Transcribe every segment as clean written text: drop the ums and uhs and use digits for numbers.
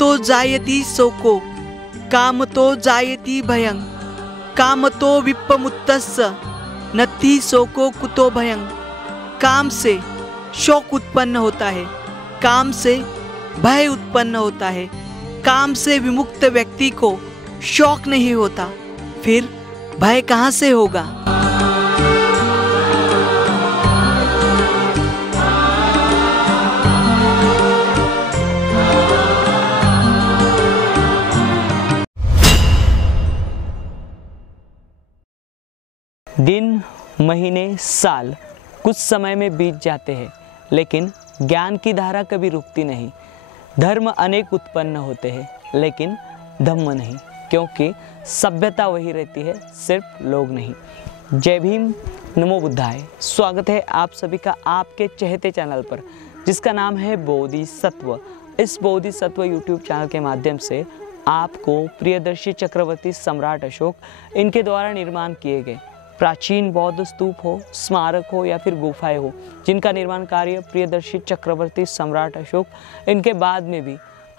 कामतो जायति शोको कामतो जायति भयं कामतो विप्पमुत्तस्य नति शोको कुतो भयं। काम से शोक उत्पन्न होता है, काम से भय उत्पन्न होता है। काम से विमुक्त व्यक्ति को शौक नहीं होता, फिर भय कहाँ से होगा। दिन, महीने, साल कुछ समय में बीत जाते हैं, लेकिन ज्ञान की धारा कभी रुकती नहीं। धर्म अनेक उत्पन्न होते हैं, लेकिन धम्म नहीं, क्योंकि सभ्यता वही रहती है, सिर्फ लोग नहीं। जय भीम, नमो बुद्धाय। स्वागत है आप सभी का आपके चहेते चैनल पर, जिसका नाम है बोधिसत्व। इस बोधिसत्व यूट्यूब चैनल के माध्यम से आपको प्रियदर्शी चक्रवर्ती सम्राट अशोक इनके द्वारा निर्माण किए गए प्राचीन बौद्ध स्तूप हो, स्मारक हो या फिर गुफाएं हो, जिनका निर्माण कार्य प्रियदर्शी चक्रवर्ती सम्राट अशोक इनके बाद में भी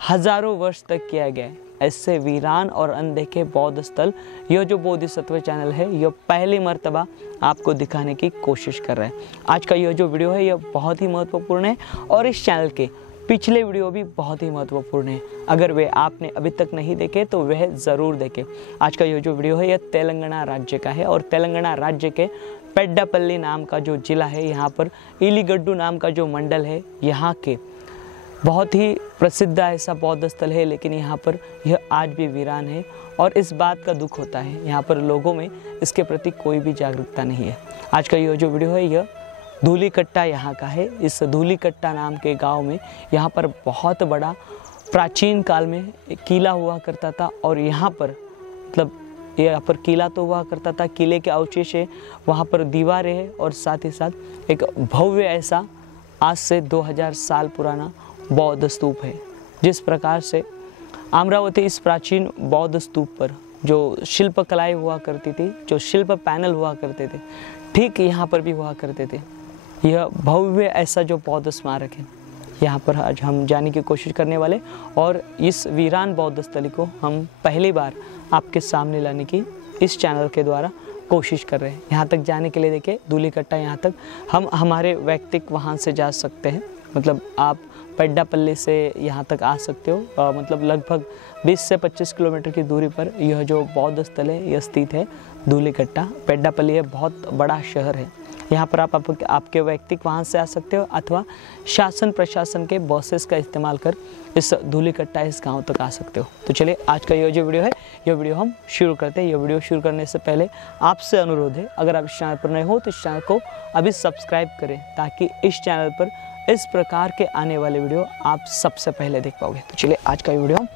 हजारों वर्ष तक किया गया है, ऐसे वीरान और अनदेखे बौद्ध स्थल यह जो बोधिसत्व चैनल है यह पहली मर्तबा आपको दिखाने की कोशिश कर रहा है। आज का यह जो वीडियो है यह बहुत ही महत्वपूर्ण है और इस चैनल के पिछले वीडियो भी बहुत ही महत्वपूर्ण है। अगर वे आपने अभी तक नहीं देखे तो वह ज़रूर देखें। आज का यह जो वीडियो है यह तेलंगाना राज्य का है और तेलंगाना राज्य के पेड्डापल्ली नाम का जो जिला है, यहाँ पर इलीगड्डू नाम का जो मंडल है, यहाँ के बहुत ही प्रसिद्ध ऐसा बौद्ध स्थल है, लेकिन यहाँ पर यह आज भी वीरान है और इस बात का दुख होता है यहाँ पर लोगों में इसके प्रति कोई भी जागरूकता नहीं है। आज का यह जो वीडियो है यह धूलीकट्टा यहाँ का है। इस धूलीकट्टा नाम के गांव में यहाँ पर बहुत बड़ा प्राचीन काल में एक किला हुआ करता था और यहाँ पर यहाँ पर किला तो हुआ करता था, किले के अवशेष है, वहाँ पर दीवारें हैं और साथ ही साथ एक भव्य ऐसा आज से 2000 साल पुराना बौद्ध स्तूप है। जिस प्रकार से अमरावती इस प्राचीन बौद्ध स्तूप पर जो शिल्प कलाएँ हुआ करती थी, जो शिल्प पैनल हुआ करते थे, ठीक यहाँ पर भी हुआ करते थे। यह भव्य ऐसा जो बौद्ध स्मारक है, यहाँ पर आज हम जाने की कोशिश करने वाले और इस वीरान बौद्ध स्थली को हम पहली बार आपके सामने लाने की इस चैनल के द्वारा कोशिश कर रहे हैं। यहाँ तक जाने के लिए देखिए धूलीकट्टा, यहाँ तक हम हमारे व्यक्तिगत वाहन से जा सकते हैं, मतलब आप पेड्डापल्ली से यहाँ तक आ सकते हो। मतलब लगभग 20 से 25 किलोमीटर की दूरी पर यह जो बौद्ध स्थल है यह स्थित है। धूलीकट्टा पेड्डापल्ली है, बहुत बड़ा शहर है। यहाँ पर आप आपके व्यक्तिगत वाहन से आ सकते हो अथवा शासन प्रशासन के बसेस का इस्तेमाल कर इस धूलीकट्टा इस गांव तक आ सकते हो। तो चलिए आज का यह जो वीडियो है यह वीडियो हम शुरू करते हैं। यह वीडियो शुरू करने से पहले आपसे अनुरोध है, अगर आप इस चैनल पर नए हो तो इस चैनल को अभी सब्सक्राइब करें, ताकि इस चैनल पर इस प्रकार के आने वाले वीडियो आप सबसे पहले देख पाओगे। तो चलिए आज का वीडियो हम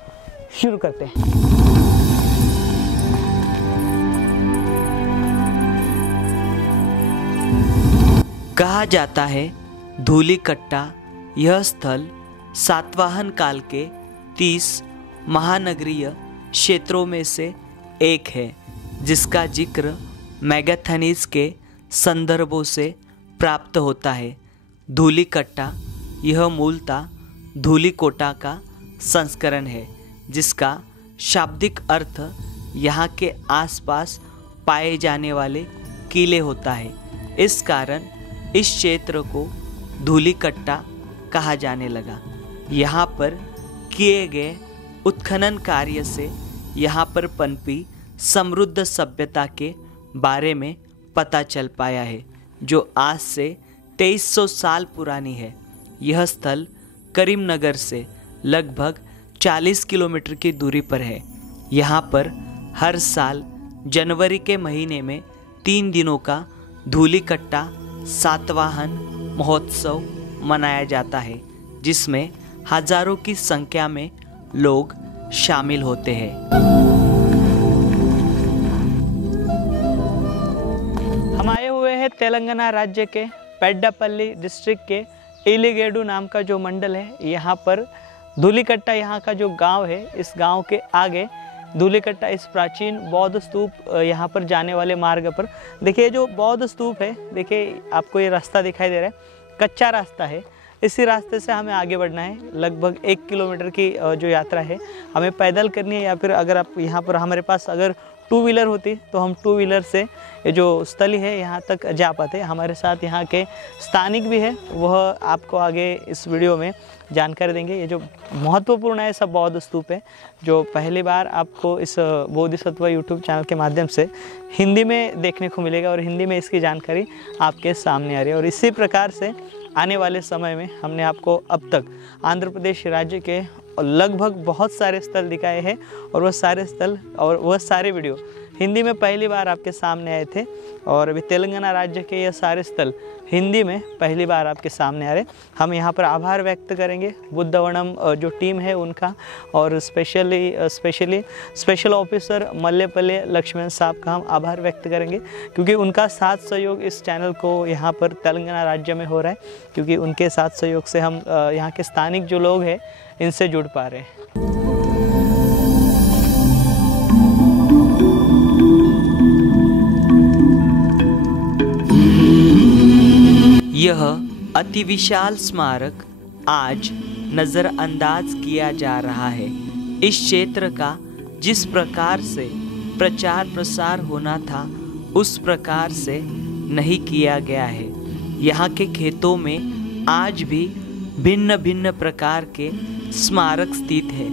शुरू करते हैं। कहा जाता है धूलीकट्टा यह स्थल सातवाहन काल के 30 महानगरीय क्षेत्रों में से एक है, जिसका जिक्र मैगाथनीज के संदर्भों से प्राप्त होता है। धूलीकट्टा यह मूलतः धूलीकोटा का संस्करण है, जिसका शाब्दिक अर्थ यहाँ के आसपास पाए जाने वाले किले होता है। इस कारण इस क्षेत्र को धूलीकट्टा कहा जाने लगा। यहाँ पर किए गए उत्खनन कार्य से यहाँ पर पनपी समृद्ध सभ्यता के बारे में पता चल पाया है, जो आज से 2300 साल पुरानी है। यह स्थल करीमनगर से लगभग 40 किलोमीटर की दूरी पर है। यहाँ पर हर साल जनवरी के महीने में 3 दिनों का धूलीकट्टा सातवाहन महोत्सव मनाया जाता है, जिसमें हजारों की संख्या में लोग शामिल होते हैं। हम आए हुए हैं तेलंगाना राज्य के पेड्डापल्ली डिस्ट्रिक्ट के इलीगेडू नाम का जो मंडल है, यहाँ पर धूलीकट्टा यहाँ का जो गांव है, इस गांव के आगे धूलीकट्टा इस प्राचीन बौद्ध स्तूप यहाँ पर जाने वाले मार्ग पर देखिए जो बौद्ध स्तूप है, देखिए आपको ये रास्ता दिखाई दे रहा है, कच्चा रास्ता है। इसी रास्ते से हमें आगे बढ़ना है। लगभग 1 किलोमीटर की जो यात्रा है हमें पैदल करनी है, या फिर अगर आप यहाँ पर हमारे पास अगर 2 व्हीलर होती तो हम 2 व्हीलर से ये जो स्थली है यहाँ तक जा पाते। हमारे साथ यहाँ के स्थानिक भी है, वह आपको आगे इस वीडियो में जानकारी देंगे। ये जो महत्वपूर्ण है सब बौद्ध स्तूप है, जो पहली बार आपको इस बोधिसत्व यूट्यूब चैनल के माध्यम से हिंदी में देखने को मिलेगा और हिंदी में इसकी जानकारी आपके सामने आ रही है। और इसी प्रकार से आने वाले समय में हमने आपको अब तक आंध्र प्रदेश राज्य के लगभग बहुत सारे स्थल दिखाए हैं, और वह सारे स्थल और वह सारे वीडियो हिंदी में पहली बार आपके सामने आए थे। और अभी तेलंगाना राज्य के ये सारे स्थल हिंदी में पहली बार आपके सामने आ रहे। हम यहाँ पर आभार व्यक्त करेंगे बुद्धवनम जो टीम है उनका, और स्पेशल ऑफिसर मल्लेपल्ले लक्ष्मण साहब का हम आभार व्यक्त करेंगे, क्योंकि उनका साथ सहयोग इस चैनल को यहाँ पर तेलंगाना राज्य में हो रहा है, क्योंकि उनके साथ सहयोग से हम यहाँ के स्थानिक जो लोग हैं इनसे जुड़ पा रहे हैं। यह अति विशाल स्मारक आज नज़रअंदाज किया जा रहा है। इस क्षेत्र का जिस प्रकार से प्रचार प्रसार होना था उस प्रकार से नहीं किया गया है। यहाँ के खेतों में आज भी भिन्न भिन्न प्रकार के स्मारक स्थित है,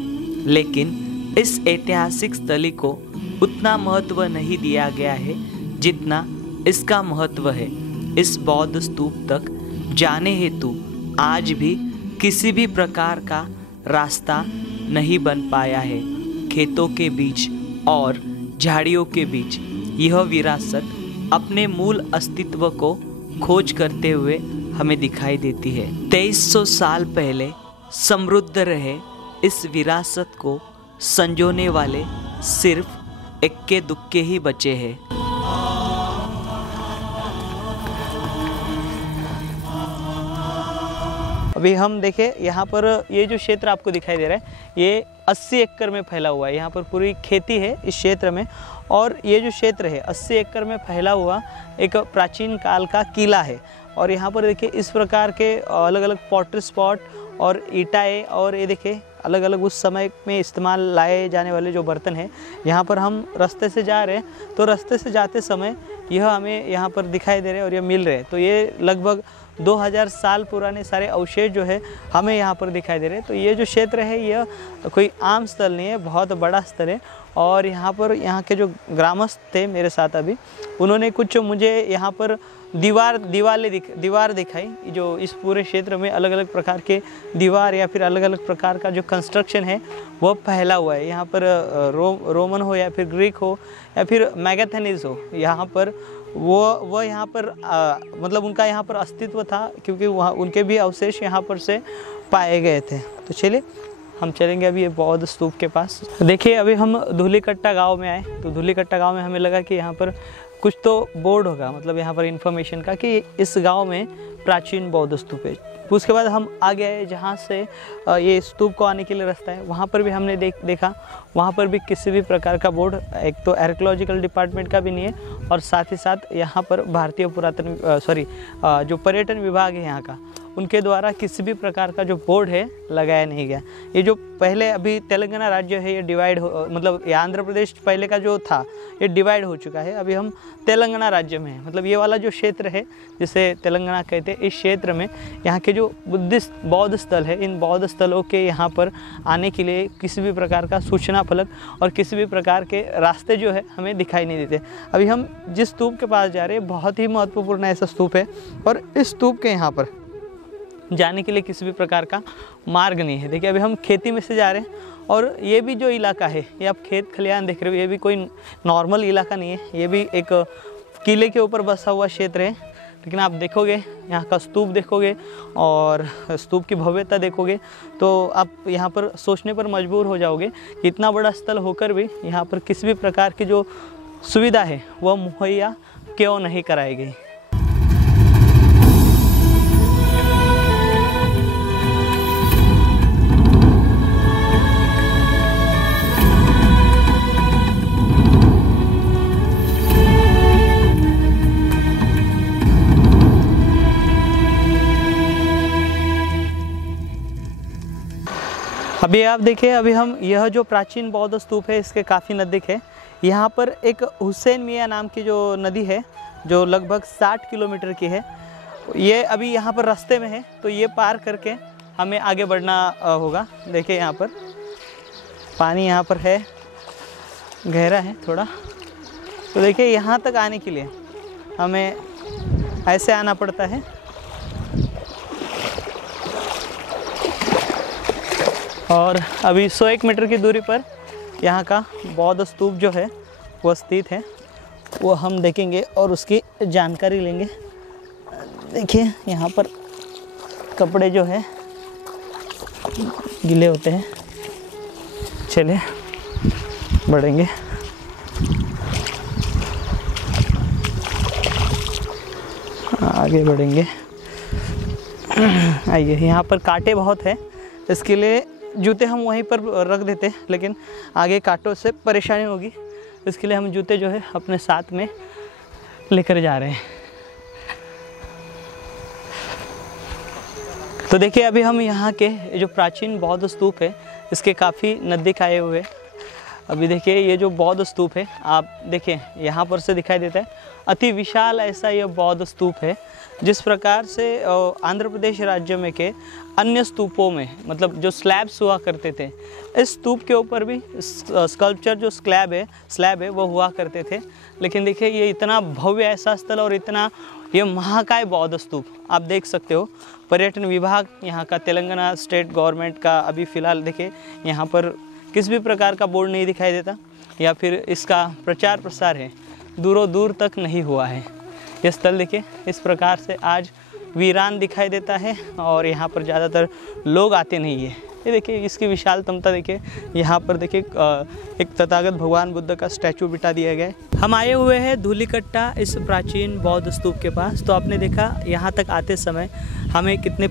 लेकिन इस ऐतिहासिक स्थली को उतना महत्व नहीं दिया गया है जितना इसका महत्व है। इस बौद्ध स्तूप तक जाने हेतु आज भी किसी भी प्रकार का रास्ता नहीं बन पाया है। खेतों के बीच और झाड़ियों के बीच यह विरासत अपने मूल अस्तित्व को खोज करते हुए हमें दिखाई देती है। 2300 साल पहले समृद्ध रहे इस विरासत को संजोने वाले सिर्फ इक्के दुक्के ही बचे हैं। अभी हम देखें यहाँ पर ये जो क्षेत्र आपको दिखाई दे रहा है ये 80 एकड़ में फैला हुआ है। यहाँ पर पूरी खेती है इस क्षेत्र में, और ये जो क्षेत्र है 80 एकड़ में फैला हुआ एक प्राचीन काल का किला है। और यहाँ पर देखिए इस प्रकार के अलग अलग पॉटरी स्पॉट और ईंटें, और ये देखिए अलग अलग उस समय में इस्तेमाल लाए जाने वाले जो बर्तन हैं। यहाँ पर हम रास्ते से जा रहे हैं तो रास्ते से जाते समय यह हमें यहाँ पर दिखाई दे रहे हैं और ये मिल रहे हैं। तो ये लगभग 2000 साल पुराने सारे अवशेष जो है हमें यहाँ पर दिखाई दे रहे हैं। तो ये जो क्षेत्र है यह कोई आम स्थल नहीं है, बहुत बड़ा स्थल है। और यहाँ पर यहाँ के जो ग्रामस्थ थे मेरे साथ अभी, उन्होंने कुछ मुझे यहाँ पर दीवार दिखाई, जो इस पूरे क्षेत्र में अलग अलग प्रकार के दीवार या फिर अलग अलग प्रकार का जो कंस्ट्रक्शन है वह फैला हुआ है। यहाँ पर रोमन हो या फिर ग्रीक हो या फिर मैगथनीज हो, यहाँ पर वो यहाँ पर मतलब उनका यहाँ पर अस्तित्व था, क्योंकि वहाँ उनके भी अवशेष यहाँ पर से पाए गए थे। तो चलिए हम चलेंगे अभी ये बौद्ध स्तूप के पास। देखिए अभी हम धूलीकट्टा गांव में आए, तो धूलीकट्टा गांव में हमें लगा कि यहाँ पर कुछ तो बोर्ड होगा, मतलब यहाँ पर इन्फॉर्मेशन का कि इस गांव में प्राचीन बौद्ध स्तूप है। उसके बाद हम आ गए जहाँ से ये स्तूप को आने के लिए रास्ता है, वहाँ पर भी हमने देखा, वहाँ पर भी किसी भी प्रकार का बोर्ड, एक तो आर्कियोलॉजिकल डिपार्टमेंट का भी नहीं है, और साथ ही साथ यहाँ पर भारतीय पुरातन जो पर्यटन विभाग है यहाँ का, उनके द्वारा किसी भी प्रकार का जो बोर्ड है लगाया नहीं गया। ये जो पहले अभी तेलंगाना राज्य है ये डिवाइड हो, मतलब ये आंध्र प्रदेश पहले का जो था ये डिवाइड हो चुका है। अभी हम तेलंगाना राज्य में है, मतलब ये वाला जो क्षेत्र है जिसे तेलंगाना कहते हैं, इस क्षेत्र में यहाँ के जो बुद्धिस्ट बौद्ध स्थल है, इन बौद्ध स्थलों के यहाँ पर आने के लिए किसी भी प्रकार का सूचना फलक और किसी भी प्रकार के रास्ते जो है हमें दिखाई नहीं देते। अभी हम जिस स्तूप के पास जा रहे हैं बहुत ही महत्वपूर्ण ऐसा स्तूप है, और इस स्तूप के यहाँ पर जाने के लिए किसी भी प्रकार का मार्ग नहीं है। देखिए अभी हम खेती में से जा रहे हैं, और ये भी जो इलाका है ये आप खेत खलिहान देख रहे हो, ये भी कोई नॉर्मल इलाका नहीं है, ये भी एक किले के ऊपर बसा हुआ क्षेत्र है। लेकिन आप देखोगे यहाँ का स्तूप देखोगे और स्तूप की भव्यता देखोगे तो आप यहाँ पर सोचने पर मजबूर हो जाओगे कि इतना बड़ा स्थल होकर भी यहाँ पर किसी भी प्रकार की जो सुविधा है वह मुहैया क्यों नहीं कराई गई। अभी आप देखिए, अभी हम यह जो प्राचीन बौद्ध स्तूप है इसके काफ़ी नज़दीक है। यहाँ पर एक हुसैन मियाँ नाम की जो नदी है जो लगभग 60 किलोमीटर की है, ये अभी यहाँ पर रास्ते में है, तो ये पार करके हमें आगे बढ़ना होगा। देखिए यहाँ पर पानी यहाँ पर है, गहरा है थोड़ा, तो देखिए यहाँ तक आने के लिए हमें ऐसे आना पड़ता है। और अभी 101 मीटर की दूरी पर यहाँ का बौद्ध स्तूप जो है वो स्थित है, वो हम देखेंगे और उसकी जानकारी लेंगे। देखिए यहाँ पर कपड़े जो है गीले होते हैं। चलिए बढ़ेंगे। आगे बढ़ेंगे। आइए, यहाँ पर कांटे बहुत है, इसके लिए जूते हम वहीं पर रख देते हैं, लेकिन आगे कांटों से परेशानी होगी, इसके लिए हम जूते जो है अपने साथ में लेकर जा रहे हैं। तो देखिए अभी हम यहाँ के जो प्राचीन बौद्ध स्तूप है इसके काफ़ी नज़दीक आए हुए। अभी देखिए ये जो बौद्ध स्तूप है, आप देखिए यहाँ पर से दिखाई देता है, अति विशाल ऐसा यह बौद्ध स्तूप है। जिस प्रकार से आंध्र प्रदेश राज्य में के अन्य स्तूपों में मतलब जो स्लैब्स हुआ करते थे, इस स्तूप के ऊपर भी स्कल्पचर जो स्लैब है वो हुआ करते थे। लेकिन देखिए ये इतना भव्य ऐसा स्थल और इतना ये महाकाय बौद्ध स्तूप आप देख सकते हो। पर्यटन विभाग यहाँ का, तेलंगाना स्टेट गवर्नमेंट का, अभी फ़िलहाल देखिए यहाँ पर किसी भी प्रकार का बोर्ड नहीं दिखाई देता, या फिर इसका प्रचार प्रसार है दूरों दूर तक नहीं हुआ है। यह स्थल देखिए इस प्रकार से आज वीरान दिखाई देता है और यहाँ पर ज़्यादातर लोग आते नहीं है। ये देखिए इसकी विशालतमता देखिए, यहाँ पर देखिए एक तथागत भगवान बुद्ध का स्टैचू बिठा दिया गया है। हम आए हुए हैं धूलिकट्टा इस प्राचीन बौद्ध स्तूप के पास। तो आपने देखा यहाँ तक आते समय हमें कितने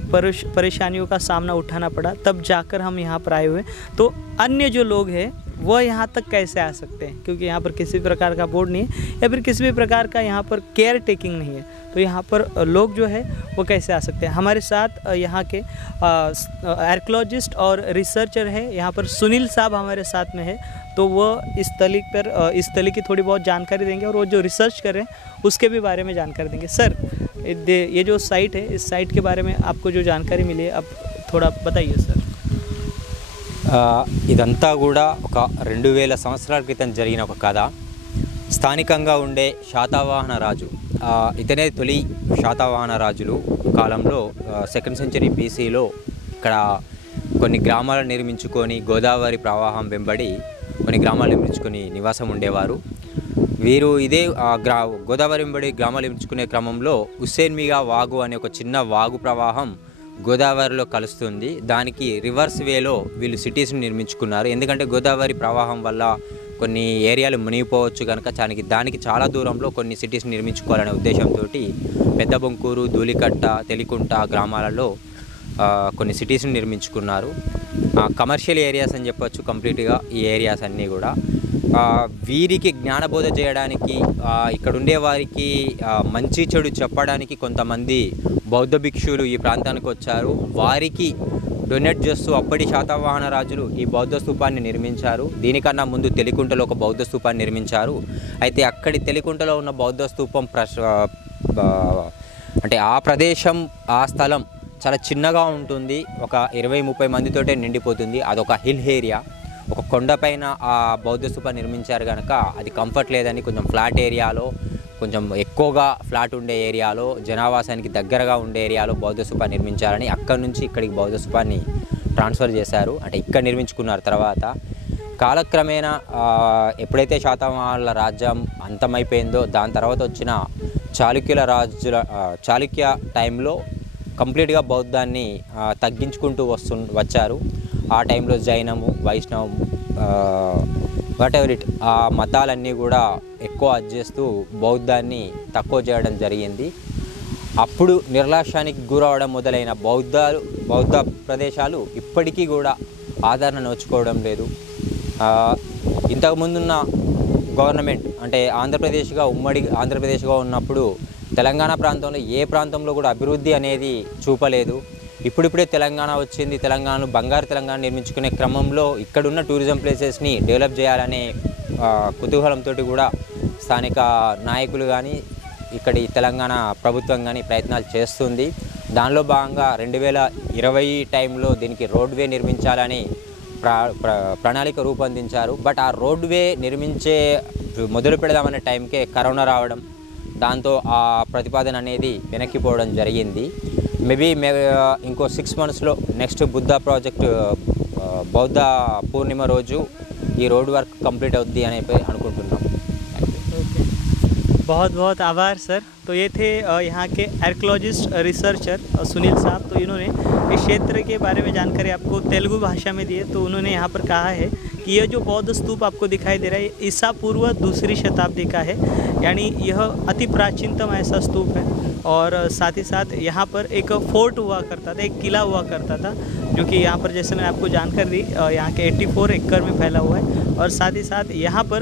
परेशानियों का सामना उठाना पड़ा, तब जाकर हम यहाँ पर आए हुए। तो अन्य जो लोग हैं वह यहाँ तक कैसे आ सकते हैं, क्योंकि यहाँ पर किसी भी प्रकार का बोर्ड नहीं है या फिर किसी भी प्रकार का यहाँ पर केयर टेकिंग नहीं है, तो यहाँ पर लोग जो है वो कैसे आ सकते हैं। हमारे साथ यहाँ के आर्कियोलॉजिस्ट और रिसर्चर है, यहाँ पर सुनील साहब हमारे साथ में है, तो वह इस स्थली की थोड़ी बहुत जानकारी देंगे और वो जो रिसर्च कर रहे हैं उसके भी बारे में जानकारी देंगे। सर, ये जो साइट है, इस साइट के बारे में आपको जो जानकारी मिली है, आप थोड़ा बताइए सर। ఇదంతా కూడా ఒక 2000 సంవత్సరాల క్రితం జరిగిన ఒక కథ. స్థానికంగా ఉండే శాతవాహన రాజు, ఇతనే తొలి శాతవాహన రాజులు కాలంలో 2nd సెంచరీ BCలో ఇక్కడ కొన్ని గ్రామాలను నిర్మించుకొని గోదావరి ప్రవాహం వెంబడి కొన్ని గ్రామాలు నిర్మించుకొని నివాసం ఉండేవారు. వీరు ఇదే గోదావరి వెంబడి గ్రామాలు నిర్మించుకునే క్రమంలో హుస్సేన్ మియా వాగు అనే ఒక చిన్న వాగు ప్రవాహం గోదావరిలో కలుస్తుంది. దానికి రివర్స్ వేలో వీళ్ళు సిటీస్ని నిర్మించుకున్నారు. ఎందుకంటే గోదావరి ప్రవాహం వల్ల కొన్ని ఏరియాలు మునిగిపోవచ్చు కనుక దానికి చాలా దూరంలో కొన్ని సిటీస్ని నిర్మించుకోవాలనే ఉద్దేశంతో పెద్ద బొంకూరు, ధూళికట్ట, తెలికుంట గ్రామాలలో కొన్ని సిటీస్ని నిర్మించుకున్నారు. కమర్షియల్ ఏరియాస్ అని చెప్పొచ్చు కంప్లీట్గా ఈ ఏరియాస్ అన్నీ కూడా. వీరికి జ్ఞానబోధ చేయడానికి, ఇక్కడ ఉండే వారికి మంచి చెడు చెప్పడానికి కొంతమంది బౌద్ధ భిక్షువులు ఈ ప్రాంతానికి వచ్చారు. వారికి డొనేట్ చేస్తూ అప్పటి శాతవాహన రాజులు ఈ బౌద్ధ స్తూపాన్ని నిర్మించారు. దీనికన్నా ముందు తెలికుంటలో ఒక బౌద్ధ స్తూపాన్ని నిర్మించారు. అయితే అక్కడి తెలికుంటలో ఉన్న బౌద్ధ స్తూపం అంటే ఆ ప్రదేశం, ఆ స్థలం చాలా చిన్నగా ఉంటుంది. ఒక 20-30 మందితోటే నిండిపోతుంది. అదొక హిల్ ఏరియా, ఒక కొండపైన ఆ బౌద్ధ స్తూపం నిర్మించారు కనుక అది కంఫర్ట్ లేదని కొంచెం ఫ్లాట్ ఏరియాలో, కొంచెం ఎక్కువగా ఫ్లాట్ ఉండే ఏరియాలో, జనావాసానికి దగ్గరగా ఉండే ఏరియాలో బౌద్ధ స్తూపాన్ని నిర్మించారని అక్కడి నుంచి ఇక్కడికి బౌద్ధ స్తూపాన్ని ట్రాన్స్ఫర్ చేశారు. అంటే ఇక్కడ నిర్మించుకున్నారు. తర్వాత కాలక్రమేణా ఎప్పుడైతే శాతవాహనుల రాజ్యం అంతమైపోయిందో దాని తర్వాత వచ్చిన చాళుక్య టైంలో కంప్లీట్గా బౌద్ధాన్ని తగ్గించుకుంటూ వచ్చారు. ఆ టైంలో జైనము, వైష్ణవం, వాట్ ఎవర్ ఇట్, ఆ మతాలన్నీ కూడా ఎక్కువ చేస్తూ బౌద్ధాన్ని తక్కువ చేయడం జరిగింది. అప్పుడు నిర్లక్ష్యానికి గురవడం మొదలైన బౌద్ధ ప్రదేశాలు ఇప్పటికీ కూడా ఆదరణ నోచుకోవడం లేదు. ఇంతకుముందున్న గవర్నమెంట్ అంటే ఉమ్మడి ఆంధ్రప్రదేశ్గా ఉన్నప్పుడు తెలంగాణ ప్రాంతంలో ఏ ప్రాంతంలో కూడా అభివృద్ధి అనేది చూపలేదు. ఇప్పుడిప్పుడే తెలంగాణ వచ్చింది, తెలంగాణను బంగారు తెలంగాణ నిర్మించుకునే క్రమంలో ఇక్కడున్న టూరిజం ప్లేసెస్ని డెవలప్ చేయాలనే కుతూహలంతో కూడా స్థానిక నాయకులు కానీ ఇక్కడి తెలంగాణ ప్రభుత్వం కానీ ప్రయత్నాలు చేస్తుంది. దానిలో భాగంగా 2020 టైంలో దీనికి రోడ్వే నిర్మించాలని ప్రణాళిక రూపొందించారు. బట్ ఆ రోడ్వే నిర్మించే మొదలు పెడదామనే టైంకే కరోనా రావడం, దాంతో ఆ ప్రతిపాదన అనేది వెనక్కిపోవడం జరిగింది. మేబీ ఇంకో 6 monthsలో నెక్స్ట్ బుద్ధ ప్రాజెక్టు బౌద్ధ పూర్ణిమ రోజు ఈ రోడ్ వర్క్ కంప్లీట్ అవుద్ది అని అనుకుంటున్నాం. बहुत बहुत आभार सर। तो ये थे यहाँ के आर्कियोलॉजिस्ट रिसर्चर सुनील साहब। तो इन्होंने इस क्षेत्र के बारे में जानकारी आपको तेलुगु भाषा में दी है। तो उन्होंने यहाँ पर कहा है कि यह जो बौद्ध स्तूप आपको दिखाई दे रहा है ईसा पूर्व 2री शताब्दी का है, यानी यह अति प्राचीनतम ऐसा स्तूप है। और साथ ही साथ यहाँ पर एक फोर्ट हुआ करता था, एक किला हुआ करता था, जो कि यहाँ पर जैसे मैंने आपको जानकारी दी यहाँ के 84 एकड़ में फैला हुआ है। और साथ ही साथ यहाँ पर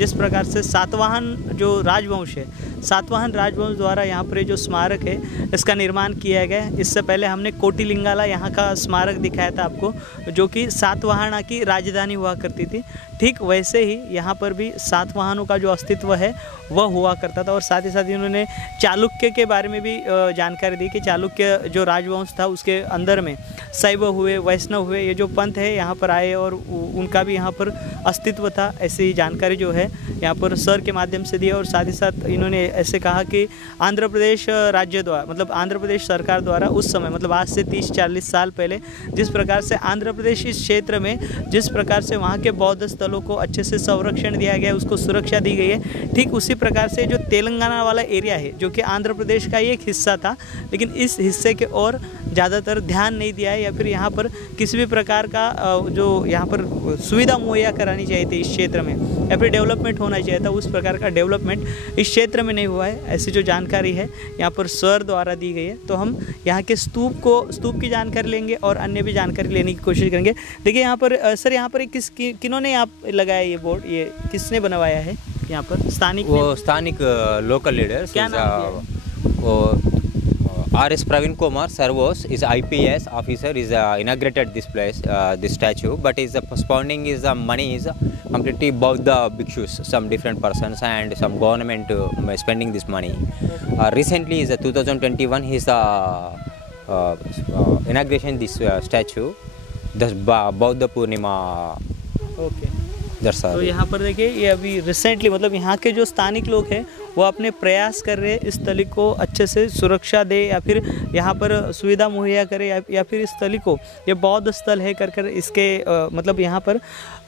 जिस प्रकार से सातवाहन जो राजवंश है, सातवाहन राजवंश द्वारा यहाँ पर जो स्मारक है इसका निर्माण किया गया है। इससे पहले हमने कोटिलिंगाला यहाँ का स्मारक दिखाया था आपको, जो कि सातवाहना की राजधानी हुआ करती थी। ठीक वैसे ही यहाँ पर भी सातवाहनों का जो अस्तित्व है वह हुआ करता था। और साथ ही साथ इन्होंने चालुक्य के बारे में भी जानकारी दी कि चालुक्य जो राजवंश था उसके अंदर में शैव हुए, वैष्णव हुए, ये जो पंथ है यहाँ पर आए और उनका भी यहाँ पर अस्तित्व था। ऐसी जानकारी जो है यहाँ पर सर के माध्यम से दी। और साथ ही साथ इन्होंने ऐसे कहा कि आंध्र प्रदेश राज्य द्वारा मतलब आंध्र प्रदेश सरकार द्वारा उस समय मतलब आज से 30-40 साल पहले जिस प्रकार से आंध्र प्रदेश इस क्षेत्र में जिस प्रकार से वहाँ के बौद्ध स्थलों को अच्छे से संरक्षण दिया गया है, उसको सुरक्षा दी गई है, ठीक उसी प्रकार से जो तेलंगाना वाला एरिया है जो कि आंध्र प्रदेश का ही एक हिस्सा था, लेकिन इस हिस्से के और ज़्यादातर ध्यान नहीं दिया है या फिर यहाँ पर किसी भी प्रकार का जो यहाँ पर सुविधा मुहैया करानी चाहिए थी इस क्षेत्र में या फिर डेवलपमेंट होना चाहिए था, उस प्रकार का डेवलपमेंट इस क्षेत्र में नहीं हुआ है। ऐसी जो जानकारी है यहाँ पर सर द्वारा दी गई है। तो हम यहाँ के स्तूप की जानकारी लेंगे और अन्य भी जानकारी लेने की कोशिश करेंगे। देखिए यहाँ पर सर यहाँ पर किन्होंने आप लगाया ये बोर्ड, ये किसने बनवाया है यहाँ पर? स्थानिक लोकल लीडर्स। क्या नाम R.S. Praveen Kumar Servos is IPS officer, is inaugurated this place, this statue, but is spending is money is completely about the bhikshus, some different persons and some government spending this money. Recently is 2021 his inauguration this statue, the Bauddha Purnima. Okay दर्शा। तो यहाँ पर देखिए ये अभी recently मतलब यहाँ के जो स्थानिक लोग हैं वो अपने प्रयास कर रहे हैं इस स्थली को अच्छे से सुरक्षा दे या फिर यहाँ पर सुविधा मुहैया करे या फिर इस स्थली को ये बौद्ध स्थल है कर इसके मतलब यहाँ पर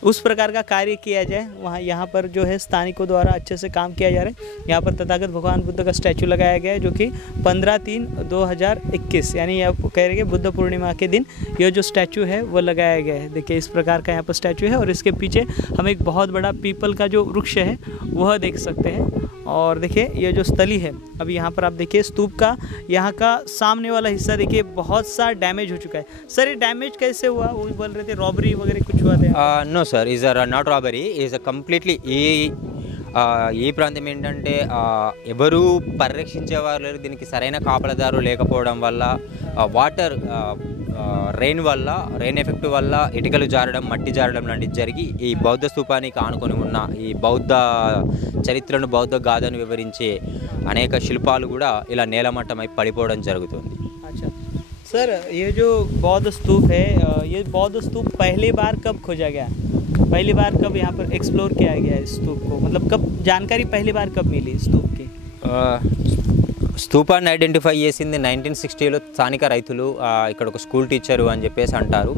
उस प्रकार का कार्य किया जाए। वहाँ यहाँ पर जो है स्थानिकों द्वारा अच्छे से काम किया जा रहा है। यहाँ पर तथागत भगवान बुद्ध का स्टैचू लगाया गया है जो कि 15/3/2021 यानी आप कह रहे हैं बुद्ध पूर्णिमा के दिन यह जो स्टैचू है वो लगाया गया है। देखिए इस प्रकार का यहाँ पर स्टैचू है और इसके पीछे हम एक बहुत बड़ा पीपल का जो वृक्ष है वह देख सकते हैं। और देखिए ये जो स्थली है अभी यहाँ पर आप देखिए स्तूप का यहाँ का सामने वाला हिस्सा देखिए बहुत सा डैमेज हो चुका है। सर ये डैमेज कैसे हुआ? वो बोल रहे थे रॉबरी वगैरह कुछ हुआ था? No sir, is not robbery, is completely ఈ ప్రాంతం ఏంటంటే ఎవరు పరిరక్షించేవారు లేరు, దీనికి సరైన కాపలదారు లేకపోవడం వల్ల వాటర్ రెయిన్ ఎఫెక్ట్ వల్ల ఇటుకలు జారడం, మట్టి జారడం లాంటివి జరిగి ఈ బౌద్ధ స్తూపానికి ఆనుకొని ఉన్న ఈ బౌద్ధ చరిత్రను, బౌద్ధ గాథను వివరించే అనేక శిల్పాలు కూడా ఇలా నేలమట్టమై పడిపోవడం జరుగుతుంది। अच्छा सर, ये जो बौद्ध स्तूप है ये बौद्ध स्तूप पहली बार कब खोजा गया? पहली बार कब यहाँ पर एक्सप्लोर किया गया इस स्तूप को? मतलब कब जानकारी पहली बार कब मिली स्तूप की? స్తూపాన్ని ఐడెంటిఫై చేసింది 1960లో స్థానిక రైతులు, ఇక్కడ ఒక స్కూల్ టీచరు అని చెప్పేసి అంటారు।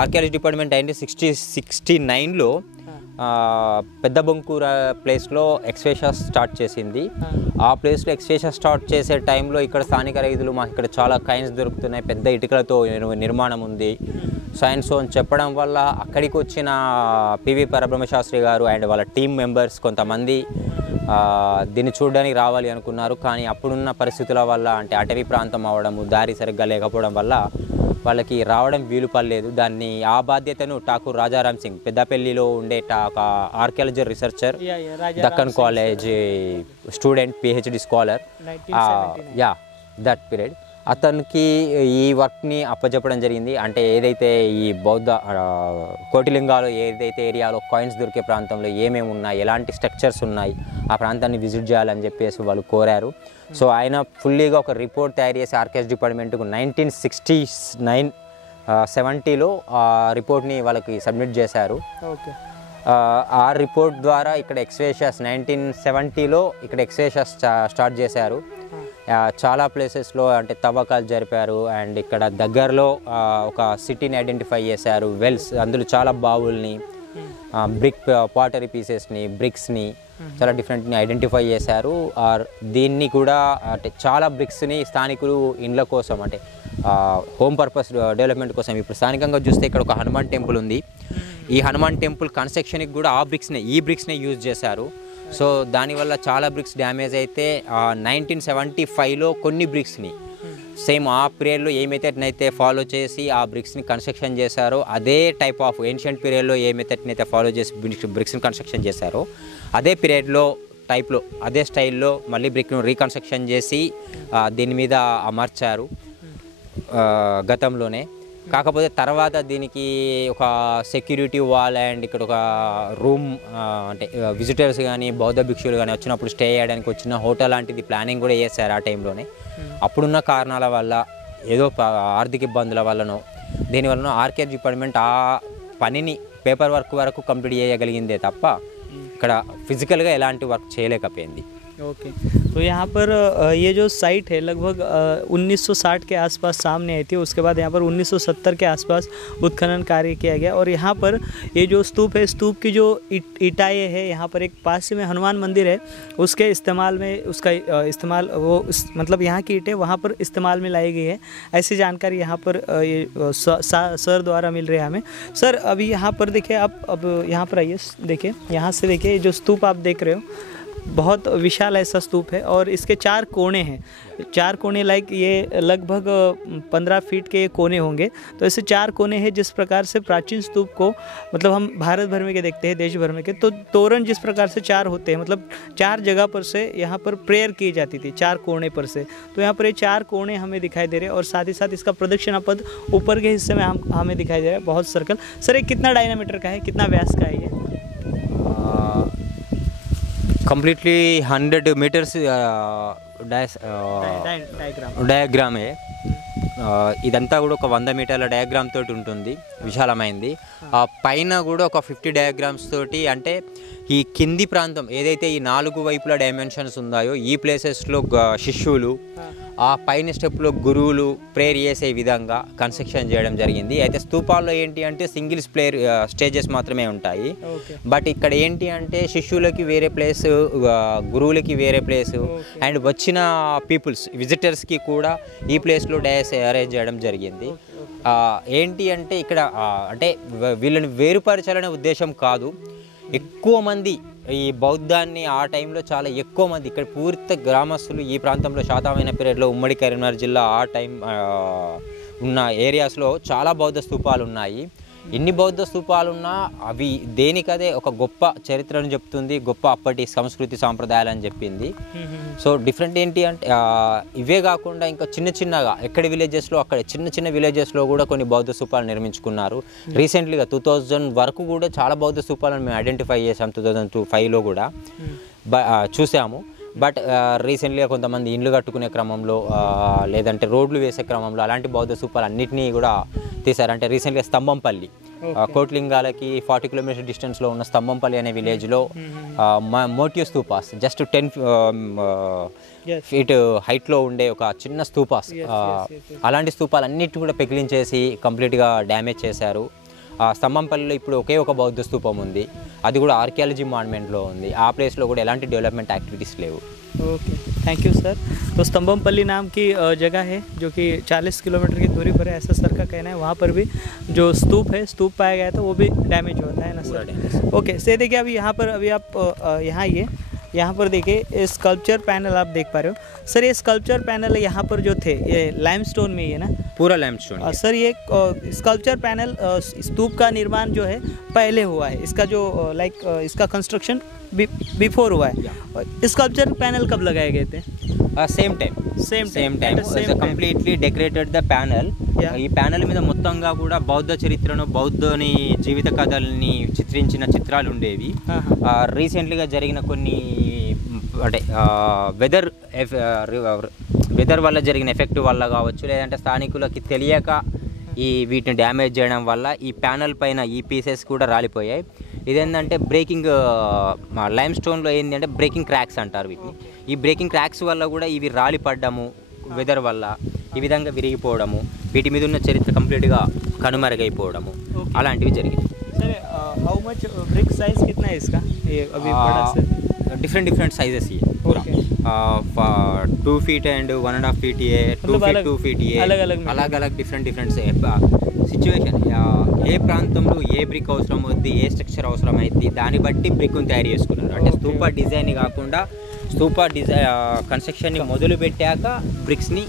ఆర్కియాలజీ డిపార్ట్మెంట్ 1969లో పెద్ద బొంకూర ప్లేస్లో ఎక్స్వేషన్ స్టార్ట్ చేసింది। ఆ ప్లేస్లో ఎక్స్వేషన్ స్టార్ట్ చేసే టైంలో ఇక్కడ స్థానిక రైతులు మాకు ఇక్కడ చాలా కాయిన్స్ దొరుకుతున్నాయి, పెద్ద ఇటుకలతో నిర్మాణం ఉంది సైన్స్ అని చెప్పడం వల్ల అక్కడికి వచ్చిన పివి పరబ్రహ్మశాస్త్రి గారు అండ్ వాళ్ళ టీం మెంబర్స్ కొంతమంది దీన్ని చూడడానికి రావాలి అనుకున్నారు। కానీ అప్పుడున్న పరిస్థితుల వల్ల అంటే అటవీ ప్రాంతం అవడము, దారి సరిగ్గా లేకపోవడం వల్ల వాళ్ళకి రావడం వీలు పడలేదు। దాన్ని ఆ బాధ్యతను ఠాకూర్ రాజారాం సింగ్ పెద్దపల్లిలో ఉండే archaeology researcher, Deccan college student, PhD scholar, that period అతనికి ఈ వర్క్ని అప్పచెప్పడం జరిగింది. అంటే ఏదైతే ఈ బౌద్ధ కోటిలింగాలు ఏదైతే ఏరియాలో కాయిన్స్ దొరికే ప్రాంతంలో ఏమేమి ఉన్నాయి, ఎలాంటి స్ట్రక్చర్స్ ఉన్నాయి, ఆ ప్రాంతాన్ని విజిట్ చేయాలని చెప్పేసి వాళ్ళు కోరారు. సో ఆయన ఫుల్లీగా ఒక రిపోర్ట్ తయారు చేసి ఆర్కియాలజీ డిపార్ట్మెంట్కు 1969-70లో ఆ రిపోర్ట్ని వాళ్ళకి సబ్మిట్ చేశారు. ఓకే. ఆ రిపోర్ట్ ద్వారా ఇక్కడ ఎక్స్వేషన్స్ 1970లో ఇక్కడ ఎక్స్వేషన్స్ స్టార్ట్ చేశారు. చాలా ప్లేసెస్లో అంటే తవ్వకాలు జరిపారు. అండ్ ఇక్కడ దగ్గరలో ఒక సిటీని ఐడెంటిఫై చేశారు, వెల్స్, అందులో చాలా బావుల్ని, బ్రిక్ పాటరీ పీసెస్ని, బ్రిక్స్ని, చాలా డిఫరెంట్ని ఐడెంటిఫై చేశారు. దీన్ని కూడా అంటే చాలా బ్రిక్స్ని స్థానికులు ఇండ్ల కోసం అంటే హోమ్ పర్పస్ డెవలప్మెంట్ కోసం, ఇప్పుడు స్థానికంగా చూస్తే ఇక్కడ ఒక హనుమాన్ టెంపుల్ ఉంది. ఈ హనుమాన్ టెంపుల్ కన్స్ట్రక్షన్కి కూడా ఈ బ్రిక్స్నే యూజ్ చేశారు. సో దానివల్ల చాలా బ్రిక్స్ డ్యామేజ్ అయితే 1975లో కొన్ని బ్రిక్స్ని సేమ్ ఆ పీరియడ్లో ఏ మెథడ్నైతే ఫాలో చేసి ఆ బ్రిక్స్ని కన్స్ట్రక్షన్ చేశారో అదే టైప్ ఆఫ్ ఏన్షియంట్ పీరియడ్లో ఏ మెథడ్నైతే ఫాలో చేసి బ్రిక్స్ని కన్స్ట్రక్షన్ చేశారో అదే పీరియడ్లో టైప్లో అదే స్టైల్లో మళ్ళీ బ్రిక్ను రీకన్స్ట్రక్షన్ చేసి దీని మీద అమర్చారు గతంలోనే. కాకపోతే తర్వాత దీనికి ఒక సెక్యూరిటీ వాల్ అండ్ ఇక్కడ ఒక రూమ్ అంటే విజిటర్స్ కానీ బౌద్ధ భిక్షులు కానీ వచ్చినప్పుడు స్టే చేయడానికి వచ్చిన హోటల్ లాంటిది ప్లానింగ్ కూడా చేశారు ఆ టైంలోనే. అప్పుడున్న కారణాల వల్ల ఏదో ఆర్థిక ఇబ్బందుల వల్లనో దీనివల్లనో ఆర్కియాలజీ డిపార్ట్మెంట్ ఆ పనిని పేపర్ వర్క్ వరకు కంప్లీట్ చేయగలిగిందే తప్ప ఇక్కడ ఫిజికల్గా ఎలాంటి వర్క్ చేయలేకపోయింది. ओके. तो यहाँ पर ये जो साइट है लगभग 1960 के आसपास सामने आई थी. उसके बाद यहाँ पर 1970 के आसपास उत्खनन कार्य किया गया और यहाँ पर ये जो स्तूप है, स्तूप की जो ईंटें है, यहाँ पर एक पास में हनुमान मंदिर है, उसके इस्तेमाल में उसका इस्तेमाल वो मतलब यहाँ की ईंटें वहाँ पर इस्तेमाल में लाई गई है, ऐसी जानकारी यहाँ पर ये सर द्वारा मिल रही है हमें. सर अभी यहाँ पर देखिए आप, अब यहाँ पर आइए, देखिए यहाँ से देखिए जो स्तूप आप देख रहे हो बहुत विशाल ऐसा स्तूप है और इसके 4 कोने हैं. 4 कोने लाइक ये लगभग 15 फीट के कोने होंगे. तो ऐसे 4 कोने हैं. जिस प्रकार से प्राचीन स्तूप को मतलब हम भारत भर में के देखते हैं, देश भर में के, तो तोरण जिस प्रकार से 4 होते हैं, मतलब 4 जगह पर से यहाँ पर प्रेयर की जाती थी 4 कोने पर से. तो यहाँ पर ये 4 कोने हमें दिखाई दे रहे हैं और साथ ही साथ इसका प्रदक्षिणा पथ ऊपर के हिस्से में हमें दिखाई दे रहा है, बहुत सर्कल. सर ये कितना डायमीटर का है, कितना व्यास का है ये? कंप्लीटली 100 मीटर्स డయాగ్రామే. ఇదంతా కూడా ఒక 100 మీటర్ల డయాగ్రామ్ తోటి ఉంటుంది, విశాలమైంది. ఆ పైన కూడా ఒక 50 డయాగ్రామ్స్ తోటి, అంటే ఈ కింది ప్రాంతం ఏదైతే ఈ 4 వైపుల డైమెన్షన్స్ ఉన్నాయో ఈ ప్లేసెస్లో శిష్యులు, ఆ పైన స్టెప్లో గురువులు ప్రేయర్ చేసే విధంగా కన్స్ట్రక్షన్ చేయడం జరిగింది. అయితే స్తూపాల్లో ఏంటి అంటే సింగిల్స్ స్టేజెస్ మాత్రమే ఉంటాయి. బట్ ఇక్కడ ఏంటి అంటే శిష్యులకి వేరే ప్లేస్, గురువులకి వేరే ప్లేస్, అండ్ వచ్చిన పీపుల్స్ విజిటర్స్కి కూడా ఈ ప్లేస్లో డయాస్ అరేంజ్ చేయడం జరిగింది. ఏంటి అంటే ఇక్కడ అంటే వీళ్ళని వేరుపరచాలనే ఉద్దేశం కాదు, ఎక్కువ మంది ఈ బౌద్ధాన్ని ఆ టైంలో చాలా ఎక్కువ మంది ఇక్కడ పూర్తి గ్రామస్తులు ఈ ప్రాంతంలో శాతవాహన పీరియడ్లో ఉమ్మడి కరీంనగర్ జిల్లా ఆ టైం ఉన్న ఏరియాస్లో చాలా బౌద్ధ స్తూపాలు ఉన్నాయి. ఎన్ని బౌద్ధ స్తూపాలున్నా అవి దేనికదే ఒక గొప్ప చరిత్రను చెప్తుంది, గొప్ప అప్పటి సంస్కృతి సాంప్రదాయాలు అని చెప్పింది. సో డిఫరెంట్ ఏంటి అంటే ఇవే కాకుండా ఇంకా చిన్నగా ఎక్కడి విలేజెస్లో అక్కడ చిన్న విలేజెస్లో కూడా కొన్ని బౌద్ధ స్తూపాలు నిర్మించుకున్నారు. రీసెంట్లీగా 2000 వరకు కూడా చాలా బౌద్ధ స్తూపాలను మేము ఐడెంటిఫై చేసాం, 2005లో కూడా చూసాము. బట్ రీసెంట్లీగా కొంతమంది ఇండ్లు కట్టుకునే క్రమంలో లేదంటే రోడ్లు వేసే క్రమంలో అలాంటి బౌద్ధ స్తూపాలు అన్నింటినీ కూడా తీశారు. అంటే రీసెంట్గా స్తంభంపల్లి, కోట్లింగాలకి 40 కిలోమీటర్ డిస్టెన్స్లో ఉన్న స్తంభంపల్లి అనే విలేజ్లో మోటివ్ స్తూపాస్, జస్ట్ 10 ఫీట్ హైట్లో ఉండే ఒక చిన్న స్తూపాస్, అలాంటి స్తూపాలు అన్నిటి కూడా పెకిలించేసి కంప్లీట్గా డ్యామేజ్ చేశారు. స్తంభంపల్లిలో ఇప్పుడు ఒకే ఒక బౌద్ధ స్తూపం ఉంది, అది కూడా ఆర్కియాలజీ మాన్యుమెంట్లో ఉంది. ఆ ప్లేస్లో కూడా ఎలాంటి డెవలప్మెంట్ యాక్టివిటీస్ లేవు. Okay, thank you sir. तो स्तंभमपल्ली नाम की जगह है जो कि 40 किलोमीटर की दूरी पर है, ऐसा सर का कहना है. वहाँ पर भी जो स्तूप पाया गया था वो भी डैमेज होता है ना सर? ओके, से देखिए अभी यहाँ पर अभी आप यहाँ आइए, यहाँ पर देखिए स्कल्पचर पैनल आप देख पा रहे हो सर. ये स्कल्पचर पैनल यहाँ पर जो थे ये लाइमस्टोन में ही है ना? पूरा लाइमस्टोन सर. ये स्कल्पचर पैनल स्तूप का निर्माण जो है पहले हुआ है, इसका जो इसका कंस्ट्रक्शन बिफोर हुआ है. स्कल्पचर पैनल कब लगाए गए थे? Same time completely decorated the panel. ఈ ప్యానెల్ మీద మొత్తంగా కూడా బౌద్ధ చరిత్రను, బౌద్ధని జీవిత కథల్ని చిత్రించిన చిత్రాలు ఉండేవి. రీసెంట్లీగా జరిగిన కొన్ని అంటే వెదర్ వల్ల జరిగిన ఎఫెక్ట్ వల్ల కావచ్చు, లేదంటే స్థానికులకి తెలియక వీటిని డ్యామేజ్ చేయడం వల్ల ఈ ప్యానెల్ పైన ఈ పీసెస్ కూడా రాలిపోయాయి. ఇదేంటంటే బ్రేకింగ్ లైమ్ స్టోన్లో ఏంటంటే బ్రేకింగ్ క్రాక్స్ అంటారు వీటిని. ఈ బ్రేకింగ్ క్రాక్స్ వల్ల కూడా ఇవి రాలిపడ్డము, వెదర్ వల్ల ఈ విధంగా విరిగిపోవడము, వీటి మీద ఉన్న చరిత్ర కంప్లీట్గా కనుమరుగైపోవడము అలాంటివి జరిగింది. Sir how much brick size कितना है इसका? ये अभी बड़ा से डिफरेंट साइजेस ये पूरा 2 फीट एंड 1.5 फीट ये 2 फीट ये अलग अलग डिफरेंट సిచ్యువేషన్ ఏ ప్రాంతంలో ఏ బ్రిక్ అవసరం అవుద్ది, ఏ స్ట్రక్చర్ అవసరం అవుద్ది, దాన్ని బట్టి బ్రిక్ను తయారు చేసుకున్నారు. అంటే స్తూప డిజైన్ కాకుండా स्तूप डिजाइन कंस्ट्रक्शन మొదలు పెట్టాక ब्रिक्स नी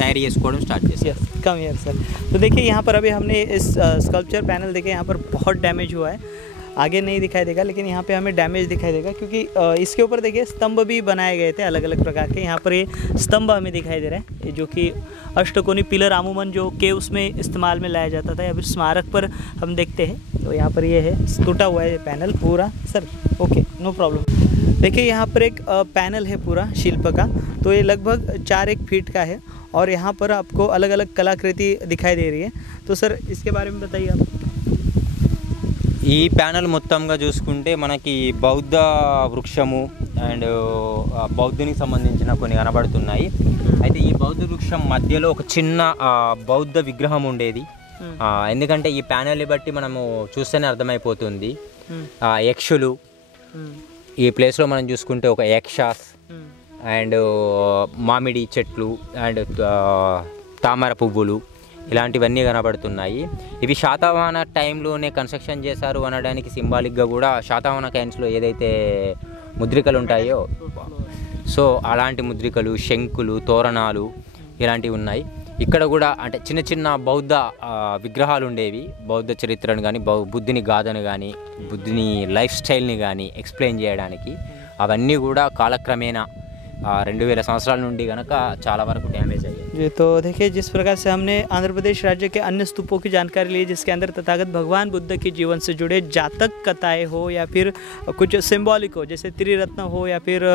तैयारी చేసుకోవడం స్టార్ట్ చేశారు. Come here sir. तो देखिए यहाँ पर अभी हमने इस स्कल्पचर पैनल देखे, यहाँ पर बहुत डैमेज हुआ है, आगे नहीं दिखाई देगा लेकिन यहाँ पे हमें डैमेज दिखाई देगा क्योंकि इसके ऊपर देखिए स्तंभ भी बनाए गए थे अलग अलग प्रकार के. यहाँ पर ये स्तंभ हमें दिखाई दे रहा है जो कि अष्टकोणी पिलर अमूमन जो केव्स में इस्तेमाल में लाया जाता था या फिर स्मारक पर हम देखते हैं. तो यहाँ पर ये है टूटा हुआ है पैनल पूरा. Sir okay no problem. देखिए यहाँ पर एक पैनल है पूरा शिल्प का, तो ये लगभग 4-1 फीट का है और यहाँ पर आपको अलग अलग कलाकृति दिखाई दे रही है. तो सर इसके बारे में बताइए आप. ఈ ప్యానెల్ మొత్తంగా చూసుకుంటే మనకి బౌద్ధ వృక్షము అండ్ బౌద్ధునికి సంబంధించిన కొన్ని కనబడుతున్నాయి. అయితే ఈ బౌద్ధ వృక్షం మధ్యలో ఒక చిన్న బౌద్ధ విగ్రహం ఉండేది. ఎందుకంటే ఈ ప్యానెల్ని బట్టి మనము చూస్తేనే అర్థమైపోతుంది. యక్షులు ఈ ప్లేస్లో మనం చూసుకుంటే ఒక యక్షాస్ అండ్ మామిడి చెట్లు అండ్ తామర పువ్వులు ఇలాంటివన్నీ కనబడుతున్నాయి. ఇవి శాతవాహన టైంలోనే కన్స్ట్రక్షన్ చేశారు అనడానికి సింబాలిక్గా కూడా శాతవాహన కైన్స్లో ఏదైతే ముద్రికలు ఉంటాయో సో అలాంటి ముద్రికలు, శంకులు, తోరణాలు ఇలాంటివి ఉన్నాయి. ఇక్కడ కూడా అంటే చిన్న చిన్న బౌద్ధ విగ్రహాలు ఉండేవి. బౌద్ధ చరిత్రను కానీ బుద్ధుని గాథను కానీ బుద్ధుని లైఫ్ స్టైల్ని కానీ ఎక్స్ప్లెయిన్ చేయడానికి అవన్నీ కూడా కాలక్రమేణా 2000 సంవత్సరాల నుండి కనుక చాలా వరకు డ్యామేజ్ అయ్యాయి. जी तो देखिए जिस प्रकार से हमने आंध्र प्रदेश राज्य के अन्य स्तूपों की जानकारी ली जिसके अंदर तथागत भगवान बुद्ध के जीवन से जुड़े जातक कथाएं हो या फिर कुछ सिंबॉलिक हो जैसे त्रिरत्न हो या फिर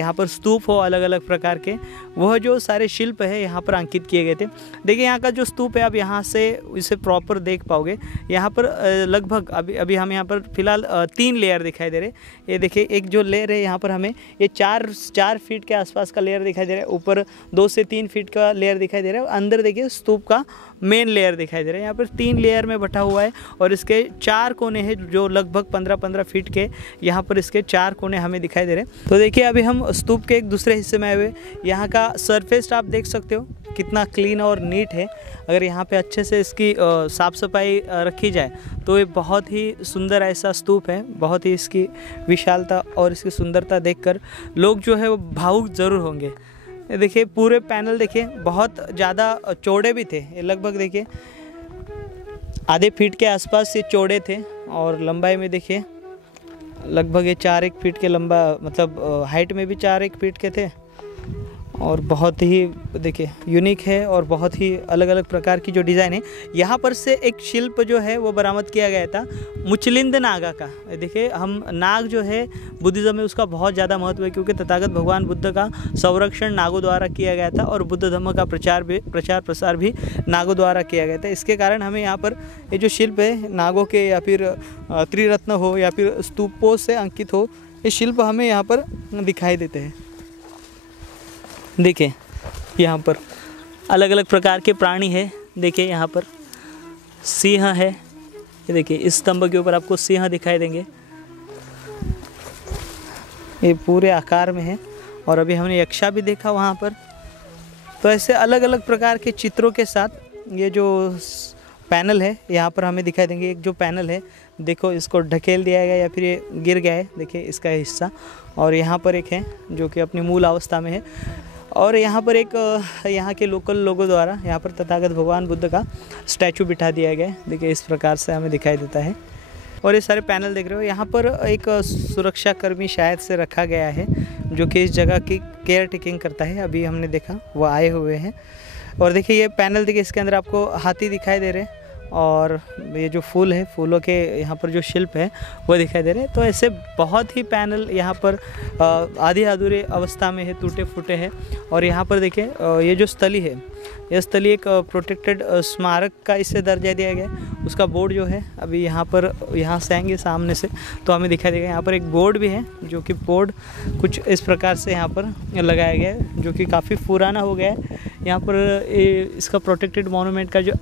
यहाँ पर स्तूप हो अलग अलग प्रकार के, वह जो सारे शिल्प है यहाँ पर अंकित किए गए थे. देखिए यहाँ का जो स्तूप है आप यहाँ से इसे प्रॉपर देख पाओगे. यहाँ पर लगभग अभी हम यहाँ पर फिलहाल 3 लेयर दिखाई दे रहे. ये देखिए एक जो लेयर है यहाँ पर हमें ये 4 फीट के आसपास का लेयर दिखाई दे रहा है. ऊपर 2 से 3 फीट का लेयर दिखाई दे रहा है. अंदर देखिए स्तूप का मेन लेयर दिखाई दे रहा है. यहाँ पर 3 लेयर में बटा हुआ है और इसके 4 कोने हैं जो लगभग 15-15 फीट के यहाँ पर इसके 4 कोने हमें दिखाई दे रहे हैं. तो देखिए अभी हम स्तूप के एक दूसरे हिस्से में आए हुए. यहाँ का सरफेस आप देख सकते हो कितना क्लीन और नीट है. अगर यहाँ पे अच्छे से इसकी साफ़ सफाई रखी जाए तो ये बहुत ही सुंदर ऐसा स्तूप है. बहुत ही इसकी विशालता और इसकी सुंदरता देखकर लोग जो है वो भावुक ज़रूर होंगे. देखिए पूरे पैनल देखिए बहुत ज़्यादा चौड़े भी थे. ये लगभग देखिए आधे फीट के आसपास ये चौड़े थे और लंबाई में देखिए लगभग ये 4-1 फीट के लंबा मतलब हाइट में भी 4-1 फीट के थे और बहुत ही देखिए यूनिक है और बहुत ही अलग अलग प्रकार की जो डिज़ाइन है. यहाँ पर से एक शिल्प जो है वो बरामद किया गया था मुचलिंद नागा का. देखिए हम नाग जो है बुद्धिज़्म में उसका बहुत ज़्यादा महत्व है क्योंकि तथागत भगवान बुद्ध का संरक्षण नागों द्वारा किया गया था और बुद्ध धर्म का प्रचार प्रसार भी नागों द्वारा किया गया था. इसके कारण हमें यहाँ पर ये जो शिल्प है नागों के या फिर त्रिरत्न हो या फिर स्तूपों से अंकित हो ये शिल्प हमें यहाँ पर दिखाई देते हैं. देखिए यहाँ पर अलग अलग प्रकार के प्राणी है. देखिए यहाँ पर सिंह है. ये देखिए इस स्तंभ के ऊपर आपको सिंह दिखाई देंगे. ये पूरे आकार में है और अभी हमने यक्षा भी देखा वहाँ पर. तो ऐसे अलग अलग प्रकार के चित्रों के साथ ये जो पैनल है यहाँ पर हमें दिखाई देंगे. एक जो पैनल है देखो इसको ढकेल दिया गया या फिर ये गिर गया है. देखिए इसका हिस्सा और यहाँ पर एक है जो कि अपनी मूल अवस्था में है और यहाँ पर एक यहाँ के लोकल लोगों द्वारा यहाँ पर तथागत भगवान बुद्ध का स्टैचू बिठा दिया गया है. देखिए इस प्रकार से हमें दिखाई देता है. और ये सारे पैनल देख रहे हो यहाँ पर एक सुरक्षा कर्मी शायद से रखा गया है जो कि इस जगह की केयर टेकिंग करता है, अभी हमने देखा वो आए हुए हैं। और देखिए ये पैनल देखिए, इसके अंदर आपको हाथी दिखाई दे रहे हैं और ये जो फूल है, फूलों के यहाँ पर जो शिल्प है वो दिखाई दे रहे हैं। तो ऐसे बहुत ही पैनल यहाँ पर आधी अधूरे अवस्था में है, टूटे फूटे हैं। और यहाँ पर देखिए ये जो स्थली है, यह स्थली एक प्रोटेक्टेड स्मारक का इससे दर्जा दिया गया है। उसका बोर्ड जो है अभी यहाँ से आएंगे सामने से तो हमें दिखाई देगा। यहाँ पर एक बोर्ड भी है, जो कि बोर्ड कुछ इस प्रकार से यहाँ पर लगाया गया है, जो कि काफ़ी पुराना हो गया है। यहाँ पर इसका प्रोटेक्टेड मॉन्यूमेंट का जो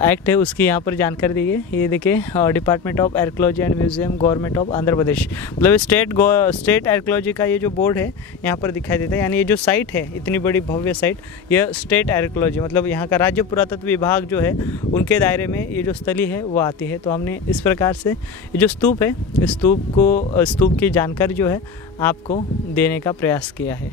एक्ट है उसकी यहाँ पर जानकारी दी है। ये देखिए department of archaeology and museum, government of Andhra Pradesh, मतलब स्टेट आर्कियोलॉजी का ये जो बोर्ड है यहाँ पर दिखाई देता है। यानी ये जो साइट है, इतनी बड़ी भव्य साइट, यह स्टेट आर्कियोलॉजी मतलब यहाँ का राज्य पुरातत्व विभाग जो है उनके दायरे में ये जो स्थली है वो आती है। तो हमने इस प्रकार से ये जो स्तूप है, स्तूप की जानकारी जो है आपको देने का प्रयास किया है।